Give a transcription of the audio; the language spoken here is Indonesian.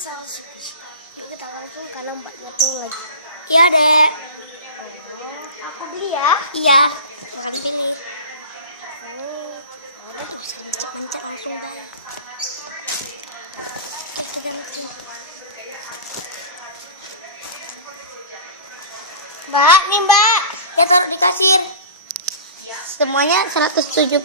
Kita langsung karena mbaknya tuh lagi. Iya dek. Aku beli ya. Iya. Jangan pilih. Ada tuh bisa mencet langsung deh. Mbak, nih mbak. Ya taruh di kasir. Semuanya 175.